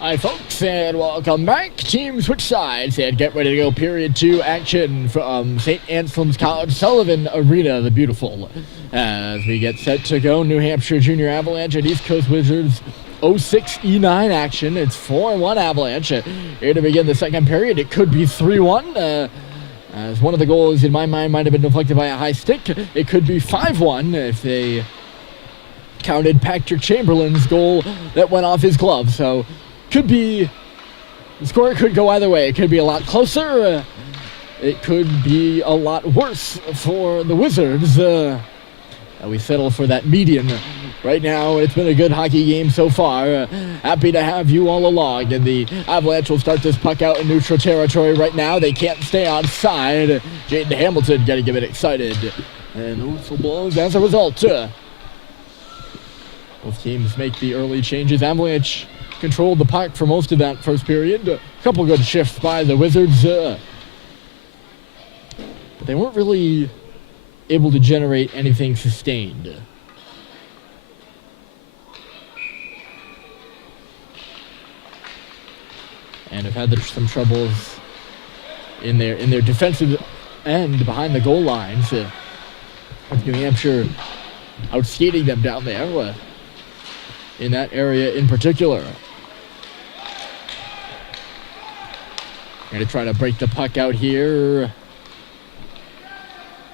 Hi folks, and welcome back. Team switch sides and get ready to go period 2 action from St. Anselm's College Sullivan Arena, the beautiful. As we get set to go, New Hampshire Junior Avalanche and East Coast Wizards 06 E9 action. It's 4-1 Avalanche. Here to begin the second period. It could be 3-1. As one of the goals in my mind might have been deflected by a high stick. It could be 5-1 if they counted Patrick Chamberlain's goal that went off his glove. So could be, the score could go either way. It could be a lot closer. It could be a lot worse for the Wizards. We settle for that median. Right now, it's been a good hockey game so far. Happy to have you all along. And the Avalanche will start this puck out in neutral territory right now. They can't stay on side. Jaden Hamilton got to get excited. And whistle blows as a result. Both teams make the early changes. Avalanche controlled the puck for most of that first period. A couple good shifts by the Wizards. But they weren't really able to generate anything sustained. And have had some troubles in their defensive end behind the goal lines. With New Hampshire outskating them down there in that area in particular. Going to try to break the puck out here.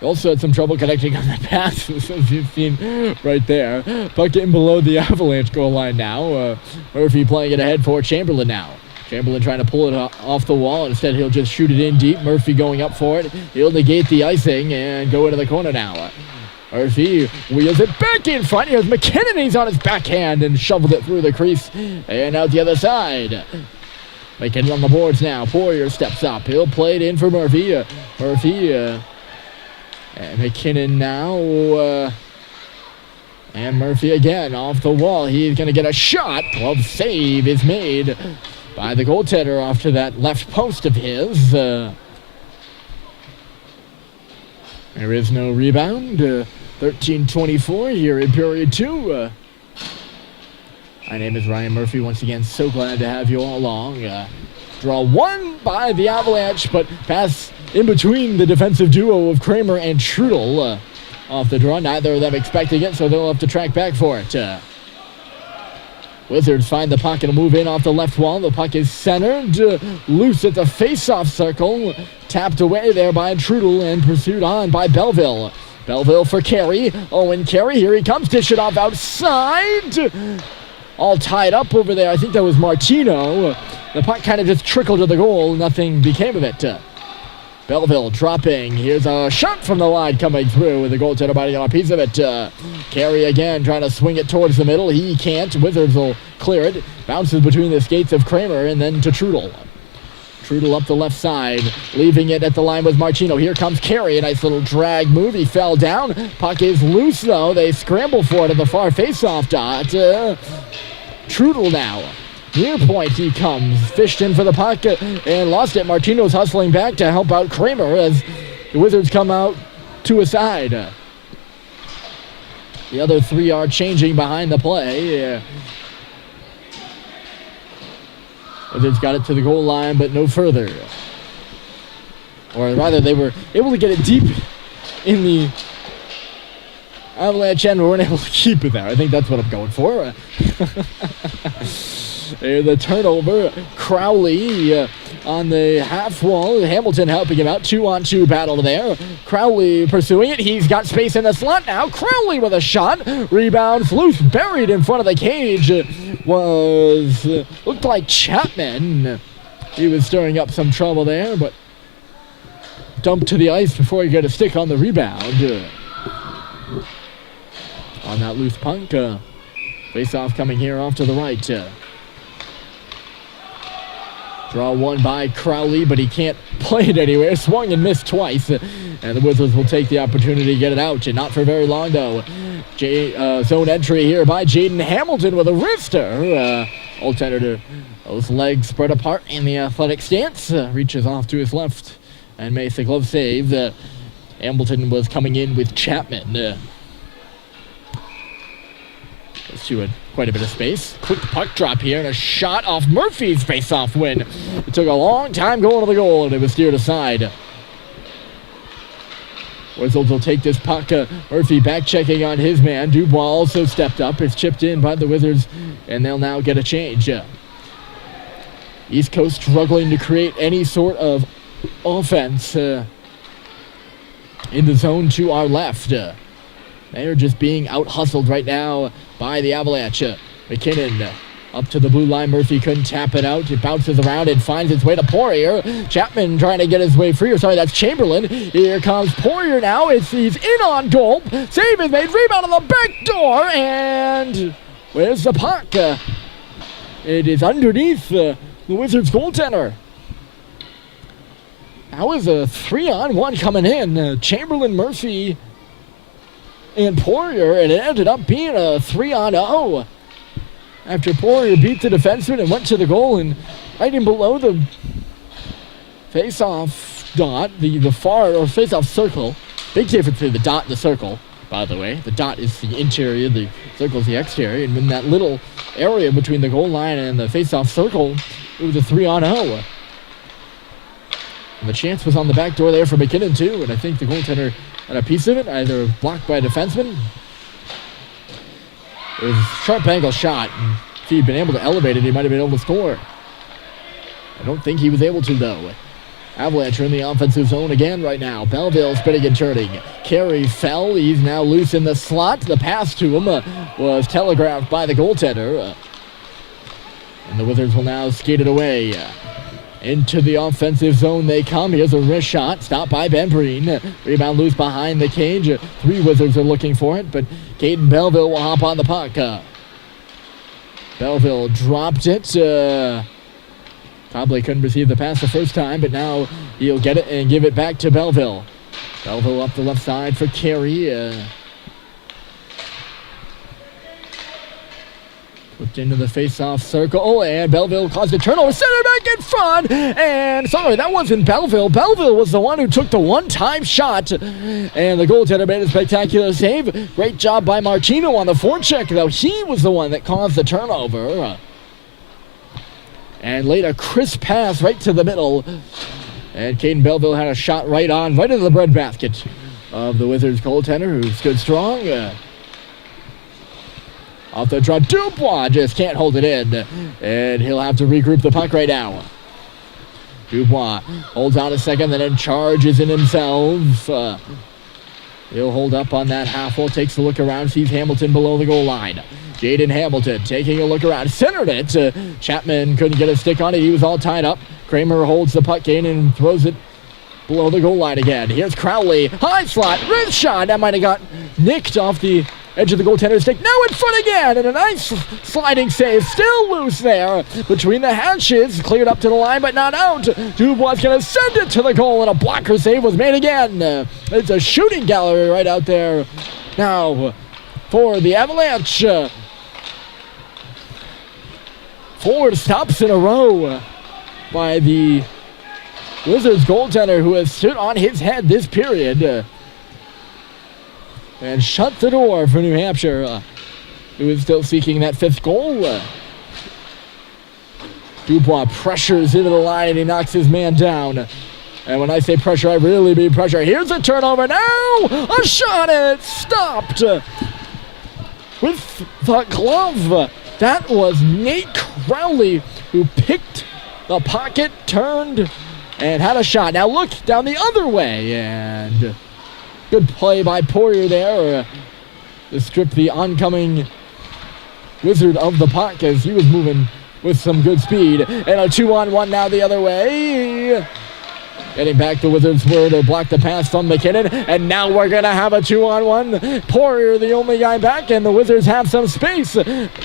Also had some trouble connecting on the passes, as you've seen right there. Puck getting below the Avalanche goal line now. Murphy playing it ahead for Chamberlain now. Chamberlain trying to pull it off the wall. Instead, he'll just shoot it in deep. Murphy going up for it. He'll negate the icing and go into the corner now. Murphy wheels it back in front. Here's McKinnon. He's on his backhand and shoveled it through the crease and out the other side. McKinnon on the boards now. Poirier steps up. He'll play it in for Murphy. And McKinnon now. And Murphy again off the wall. He's going to get a shot. Glove save is made by the goaltender off to that left post of his. There is no rebound. 13:24 here in period 2. My name is Ryan Murphy. Once again, so glad to have you all along. Draw one by the Avalanche, but pass in between the defensive duo of Kramer and Trudel off the draw. Neither of them expecting it, so they'll have to track back for it. Wizards find the puck and move in off the left wall. The puck is centered, loose at the face-off circle. Tapped away there by Trudel and pursued on by Belleville. Belleville for Carey. Owen Carey, here he comes, dish it off outside. All tied up over there. I think that was Martino. The puck kind of just trickled to the goal. Nothing became of it. Belleville dropping. Here's a shot from the line coming through with the goaltender biting on a piece of it. Carey again trying to swing it towards the middle. He can't. Wizards will clear it. Bounces between the skates of Kramer and then to Trudel. Trudel up the left side, leaving it at the line with Martino. Here comes Carey, a nice little drag move. He fell down. Puck is loose, though. They scramble for it at the far face-off dot. Trudel now. Near point he comes. Fished in for the puck and lost it. Martino's hustling back to help out Kramer as the Wizards come out to a side. The other three are changing behind the play. Wizards got it to the goal line, but no further. Or rather, they were able to get it deep in the Avalanche end, but weren't able to keep it there. I think that's what I'm going for. The turnover. Crowley on the half wall. Hamilton helping him out. 2-on-2 battle there. Crowley pursuing it. He's got space in the slot now. Crowley with a shot. Rebounds loose. Buried in front of the cage. Looked like Chapman. He was stirring up some trouble there, but dumped to the ice before he got a stick on the rebound. On that loose puck. Face-off coming here off to the right. Draw one by Crowley, but he can't play it anywhere. Swung and missed twice. And the Wizards will take the opportunity to get it out. And not for very long, though. Zone entry here by Jaden Hamilton with a wrister. Goaltender, those legs spread apart in the athletic stance. Reaches off to his left and makes the glove save. Hamilton was coming in with Chapman. Those two had quite a bit of space. Quick puck drop here and a shot off Murphy's face-off win. It took a long time going to the goal, and it was steered aside. Wizards will take this puck. Murphy back checking on his man. Dubois also stepped up. It's chipped in by the Wizards, and they'll now get a change. East Coast struggling to create any sort of offense in the zone to our left. They're just being out-hustled right now by the Avalanche. McKinnon up to the blue line. Murphy couldn't tap it out. It bounces around and finds its way to Poirier. Chapman trying to get his way free. Sorry, that's Chamberlain. Here comes Poirier now. He's in on goal. Save is made. Rebound on the back door. And where's the puck? It is underneath the Wizards goaltender. That was a 3-on-1 coming in. Chamberlain, Murphy, and Poirier. And it ended up being a 3-on-0. After Poirier beat the defenseman and went to the goal, and right in below the face-off dot, the far or face-off circle. Big difference between the dot and the circle, by the way. The dot is the interior, the circle is the exterior, and in that little area between the goal line and the face-off circle, it was a 3-on-0. And the chance was on the back door there for McKinnon too, and I think the goaltender had a piece of it, either blocked by a defenseman. It was a sharp angle shot, and if he'd been able to elevate it, he might have been able to score. I don't think he was able to, though. Avalanche are in the offensive zone again right now. Belleville spinning and turning. Carey fell. He's now loose in the slot. The pass to him was telegraphed by the goaltender. And the Wizards will now skate it away. Into the offensive zone they come. Here's a wrist shot. Stopped by Ben Breen. Rebound loose behind the cage. 3 Wizards are looking for it, but Caden Belleville will hop on the puck. Belleville dropped it. Probably couldn't receive the pass the first time, but now he'll get it and give it back to Belleville. Belleville up the left side for Carey. Whipped into the face-off circle, and Belleville caused a turnover. Center back in front, and sorry, that wasn't Belleville. Belleville was the one who took the one-time shot, and the goaltender made a spectacular save. Great job by Martino on the forecheck, though. He was the one that caused the turnover. And laid a crisp pass right to the middle, and Caden Belleville had a shot right into the breadbasket of the Wizards goaltender, who stood strong. Off the draw, Dubois just can't hold it in, and he'll have to regroup the puck right now. Dubois holds out a second, then charges in himself. He'll hold up on that half wall, takes a look around, sees Hamilton below the goal line. Jaden Hamilton taking a look around, centered it. Chapman couldn't get a stick on it, he was all tied up. Kramer holds the puck in and throws it below the goal line again. Here's Crowley, high slot, wrist shot, that might have got nicked off the edge of the goaltender's stick. Now in front again, and a nice sliding save. Still loose there between the hashes. Cleared up to the line, but not out. Dubois going to send it to the goal, and a blocker save was made again. It's a shooting gallery right out there now for the Avalanche. 4 stops in a row by the Wizards goaltender, who has stood on his head this period. And shut the door for New Hampshire, who is still seeking that 5th goal. Dubois pressures into the line, and he knocks his man down. And when I say pressure, I really mean pressure. Here's a turnover now! A shot, and it's stopped with the glove. That was Nate Crowley, who picked the pocket, turned, and had a shot. Now look down the other way, and good play by Poirier there to strip the oncoming Wizard of the puck as he was moving with some good speed. And a 2-on-1 now the other way. Getting back, the Wizards were to block the pass from McKinnon, and now we're going to have a 2-on-1. Poirier, the only guy back, and the Wizards have some space.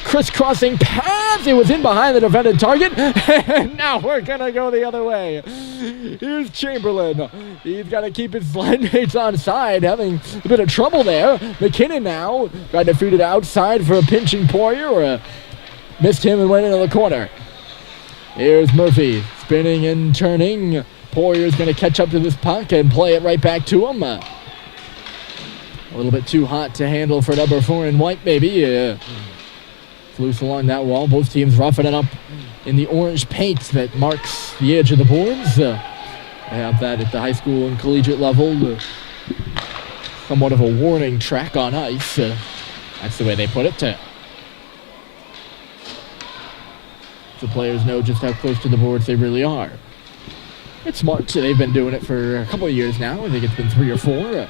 Crisscrossing pass, it was in behind the defended target, and now we're going to go the other way. Here's Chamberlain. He's got to keep his line mates on side, having a bit of trouble there. McKinnon now tried to feed it outside for a pinching Poirier. Missed him and went into the corner. Here's Murphy, spinning and turning. Poirier's going to catch up to this puck and play it right back to him. A little bit too hot to handle for number 4 in white, maybe. Loose along that wall. Both teams roughing it up in the orange paint that marks the edge of the boards. They have that at the high school and collegiate level. Somewhat of a warning track on ice. That's the way they put it. The players know just how close to the boards they really are. It's smart. They've been doing it for a couple of years now. I think it's been 3 or 4. A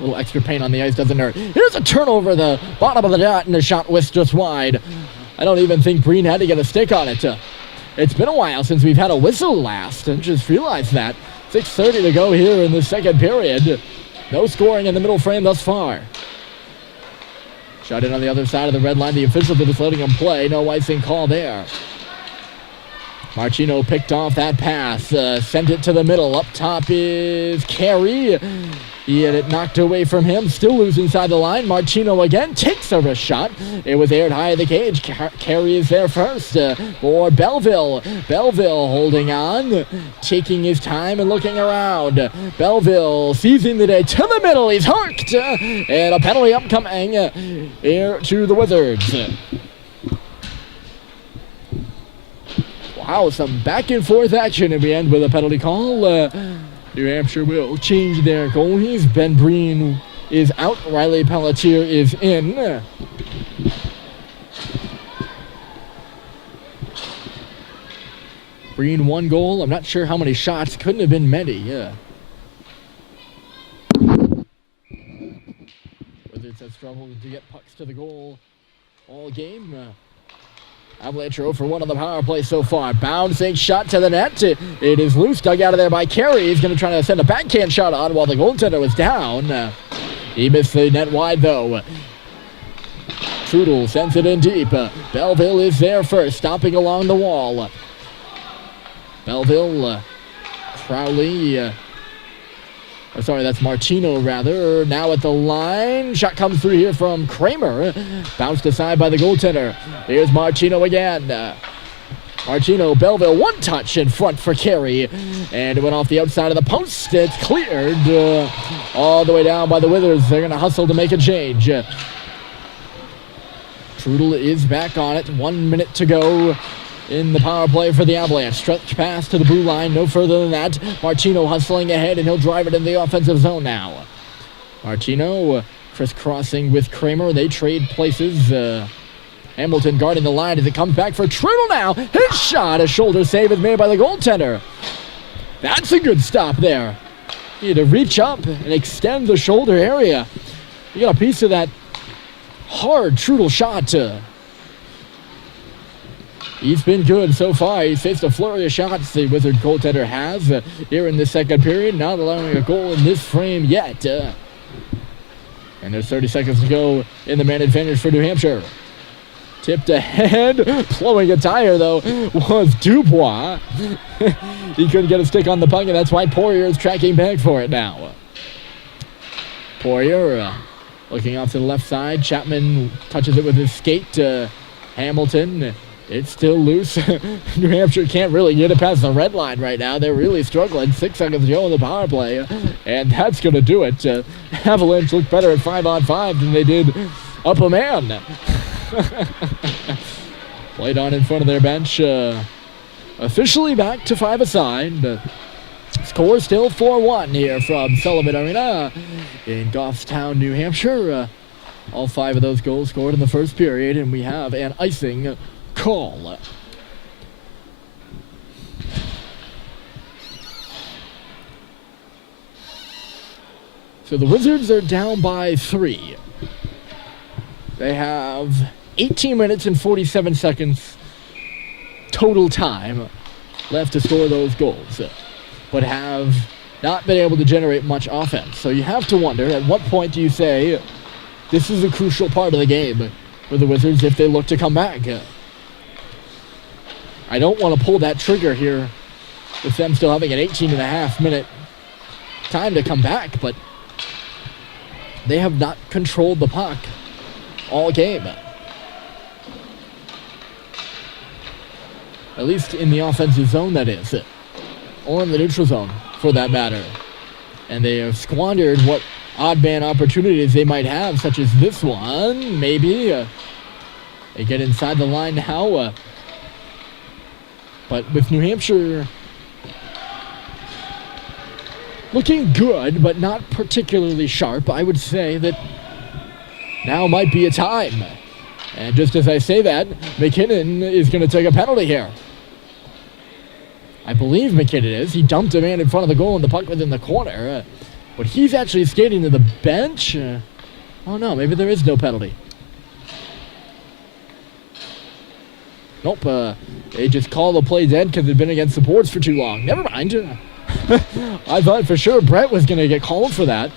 little extra paint on the ice doesn't hurt. Here's a turnover, the bottom of the net, and the shot whisked just wide. I don't even think Breen had to get a stick on it. It's been a while since we've had a whistle last. I just realized that. 6:30 to go here in the second period. No scoring in the middle frame thus far. Shot in on the other side of the red line. The official just letting him play. No icing call there. Marchino picked off that pass. Sent it to the middle. Up top is Carey. He had it knocked away from him. Still loose inside the line. Marchino again takes a wrist shot. It was aired high of the cage. Carey is there first for Belleville. Belleville holding on. Taking his time and looking around. Belleville seizing the day to the middle. He's hooked. And a penalty upcoming here to the Wizards. Wow, some back and forth action, and we end with a penalty call. New Hampshire will change their goalies. Ben Breen is out. Riley Pelletier is in. Breen 1 goal. I'm not sure how many shots. Couldn't have been many. Wizards have struggled to get pucks to the goal all game. Avalanche 0 for 1 on the power play so far. Bouncing shot to the net. It is loose, dug out of there by Carey. He's going to try to send a backhand shot on while the goaltender was down. He missed the net wide, though. Trudel sends it in deep. Belleville is there first, stopping along the wall. Belleville, Crowley. That's Marchino, rather. Now at the line. Shot comes through here from Kramer. Bounced aside by the goaltender. Here's Marchino again. Marchino, Belleville, 1 touch in front for Carey. And it went off the outside of the post. It's cleared all the way down by the Wizards. They're going to hustle to make a change. Trudel is back on it. 1 minute to go in the power play for the Avalanche. Stretch pass to the blue line, no further than that. Marchino hustling ahead, and he'll drive it in the offensive zone now. Marchino crisscrossing with Kramer. They trade places. Hamilton guarding the line as it comes back for Trudel now. His shot, a shoulder save is made by the goaltender. That's a good stop there. You need to reach up and extend the shoulder area. You got a piece of that hard Trudel shot. He's been good so far. He's faced a flurry of shots, the Wizard goaltender has here in the second period, not allowing a goal in this frame yet. And there's 30 seconds to go in the man advantage for New Hampshire. Tipped ahead, blowing a tire though, was Dubois. He couldn't get a stick on the puck, and that's why Poirier is tracking back for it now. Poirier looking off to the left side. Chapman touches it with his skate. Hamilton. It's still loose. New Hampshire can't really get it past the red line right now. They're really struggling. 6 seconds to go in the power play, and that's going to do it. Avalanche looked better at 5-on-5 than they did up a man. Played on in front of their bench. Officially back to 5-a-side. Score still 4-1 here from Sullivan Arena in Goffstown, New Hampshire. All 5 of those goals scored in the first period, and we have an icing call. So the Wizards are down by 3. They have 18 minutes and 47 seconds total time left to score those goals, but have not been able to generate much offense. So you have to wonder, at what point do you say this is a crucial part of the game for the Wizards if they look to come back? I don't want to pull that trigger here with them still having an 18.5-minute time to come back, but they have not controlled the puck all game. At least in the offensive zone, that is. Or in the neutral zone, for that matter. And they have squandered what odd man opportunities they might have, such as this one, maybe. They get inside the line now. But with New Hampshire looking good, but not particularly sharp, I would say that now might be a time. And just as I say that, McKinnon is going to take a penalty here. I believe McKinnon is. He dumped a man in front of the goal and the puck was in the corner. But he's actually skating to the bench. Oh no, maybe there is no penalty. Nope, they just call the play dead because they've been against the boards for too long. Never mind. I thought for sure Brett was going to get called for that.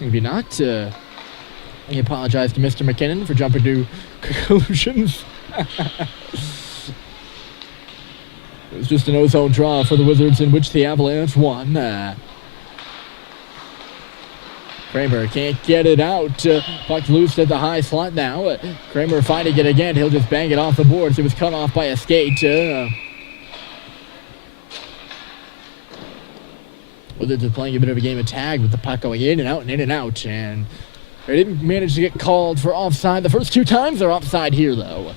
Maybe not. I apologize to Mr. McKinnon for jumping to conclusions. It was just an ozone draw for the Wizards in which the Avalanche won. Kramer can't get it out. Puck loose at the high slot now. Kramer finding it again. He'll just bang it off the boards. It was cut off by a skate. Wizards are playing a bit of a game of tag with the puck going in and out and in and out. And they didn't manage to get called for offside the first two times. They're offside here, though.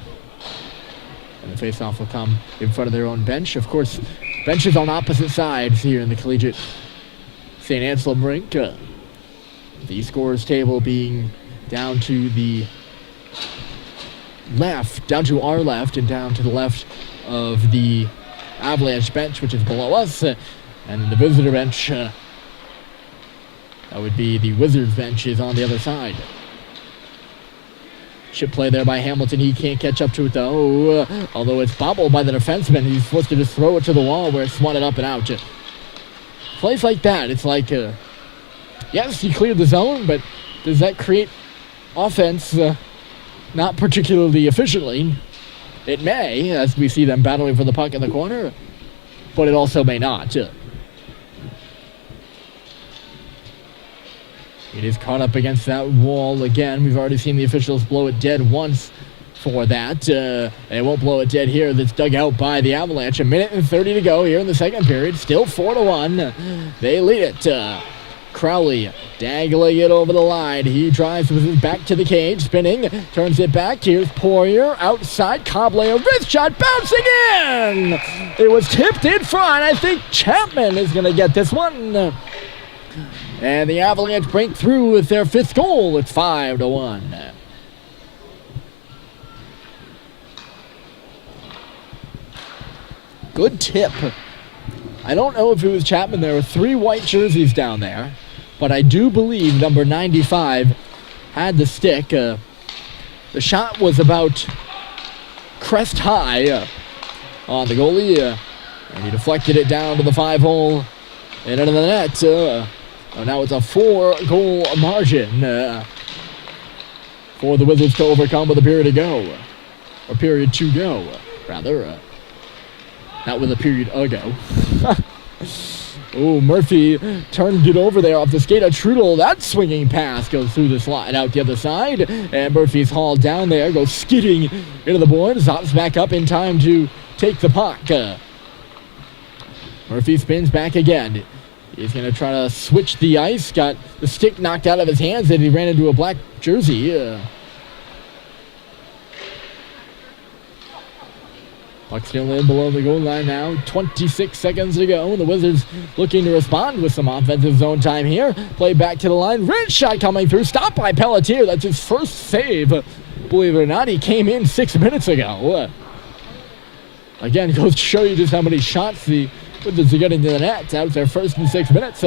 And the faceoff will come in front of their own bench. Of course, benches on opposite sides here in the collegiate St. Anselm rink. The scores table being down to the left, down to our left, and down to the left of the Avalanche bench, which is below us. And the visitor bench, that would be the Wizards bench, is on the other side. Chip play there by Hamilton. He can't catch up to it, though. Although it's bobbled by the defenseman. He's supposed to just throw it to the wall where it's swatted up and out. Plays like that, it's like, yes, you cleared the zone, but does that create offense? Not particularly efficiently. It may, as we see them battling for the puck in the corner, but it also may not. It is caught up against that wall again. We've already seen the officials blow it dead once for that. They won't blow it dead here. That's dug out by the Avalanche. 1:30 to go here in the second period. Still 4-1. They lead it. Crowley dangling it over the line. He drives with his back to the cage, spinning, turns it back. Here's Poirier outside. Cobley, a wrist shot, bouncing in. It was tipped in front. I think Chapman is going to get this one. And the Avalanche break through with their fifth goal. It's 5-1. Good tip. I don't know if it was Chapman. There were 3 white jerseys down there, but I do believe number 95 had the stick. The shot was about crest high on the goalie, and he deflected it down to the 5-hole and into the net. Now it's a 4-goal margin for the Wizards to overcome with a period to go. Or period to go, rather. Not with a period ago. Oh, Murphy turned it over there off the skate of Trudel. That swinging pass goes through the slot and out the other side. And Murphy's hauled down there, goes skidding into the boards. Hops back up in time to take the puck. Murphy spins back again. He's going to try to switch the ice. Got the stick knocked out of his hands and he ran into a black jersey. Puck still in below the goal line now. 26 seconds to go. The Wizards looking to respond with some offensive zone time here. Play back to the line. Wrist shot coming through. Stopped by Pelletier. That's his first save. Believe it or not, he came in 6 minutes ago. Again, goes to show you just how many shots the Wizards are getting to the net. That was their first in 6 minutes.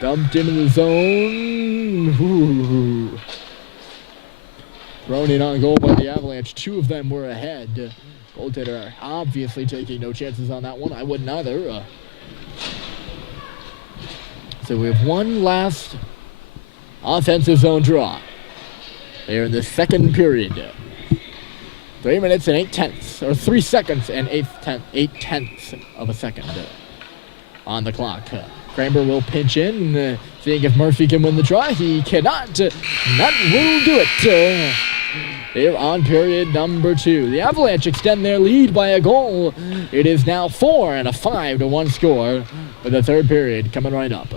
Dumped into the zone. Ooh. Thrown in on goal by the Avalanche. 2 of them were ahead. Goaltender obviously taking no chances on that one. I wouldn't either. So we have one last offensive zone draw. They're in the second period. 3 minutes and 8/10, or 3 seconds and 8/10 of a second on the clock. Kramer will pinch in, seeing if Murphy can win the draw. He cannot. That will do it. They're on period number 2. The Avalanche extend their lead by a goal. It is now 4 and a 5-1 score with the third period coming right up.